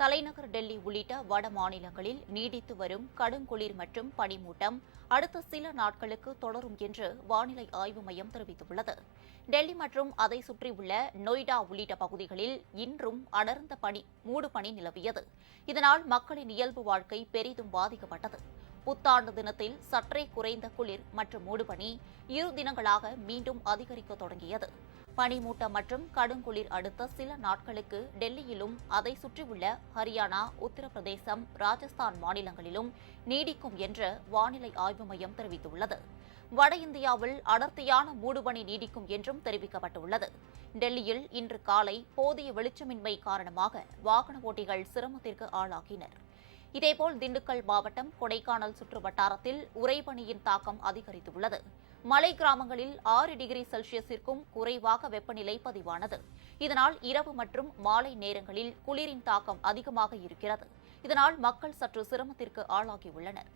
தலைநகர் டெல்லி உள்ளிட்ட வட மாநிலங்களில் நீடித்து வரும் கடுங்குளிர் மற்றும் பனிமூட்டம் அடுத்த சில நாட்களுக்கு தொடரும் என்று வானிலை ஆய்வு மையம் தெரிவித்துள்ளது. டெல்லி மற்றும் அதை சுற்றியுள்ள நொய்டா உள்ளிட்ட பகுதிகளில் இன்றும் அடர்ந்த மூடுபனி நிலவியது. இதனால் மக்களின் இயல்பு வாழ்க்கை பெரிதும் பாதிக்கப்பட்டது. புத்தாண்டு தினத்தில் சற்றே குறைந்த குளிர் மற்றும் மூடுபனி இரு தினங்களாக மீண்டும் அதிகரிக்க தொடங்கியது. பனிமூட்டம் மற்றும் கடுங்குளிர் அடுத்த சில நாட்களுக்கு டெல்லியிலும் அதை சுற்றியுள்ள ஹரியானா, உத்தரப்பிரதேசம், ராஜஸ்தான் மாநிலங்களிலும் நீடிக்கும் என்று வானிலை ஆய்வு மையம் தெரிவித்துள்ளது. வட இந்தியாவில் அடர்த்தியான மூடுபனி நீடிக்கும் என்றும் தெரிவிக்கப்பட்டுள்ளது. டெல்லியில் இன்று காலை போதிய வெளிச்சமின்மை காரணமாக வாகன ஓட்டிகள் சிரமத்திற்கு ஆளாகினர். இதேபோல் திண்டுக்கல் மாவட்டம் கொடைக்கானல் சுற்று வட்டாரத்தில் உறைபனியின் தாக்கம் அதிகரித்துள்ளது. மலை கிராமங்களில் 6 டிகிரி செல்சியஸிற்கும் குறைவாக வெப்பநிலை பதிவானது. இதனால் இரவு மற்றும் மாலை நேரங்களில் குளிரின் தாக்கம் அதிகமாக இருக்கிறது. இதனால் மக்கள் சற்று சிரமத்திற்கு ஆளாகியுள்ளனர்.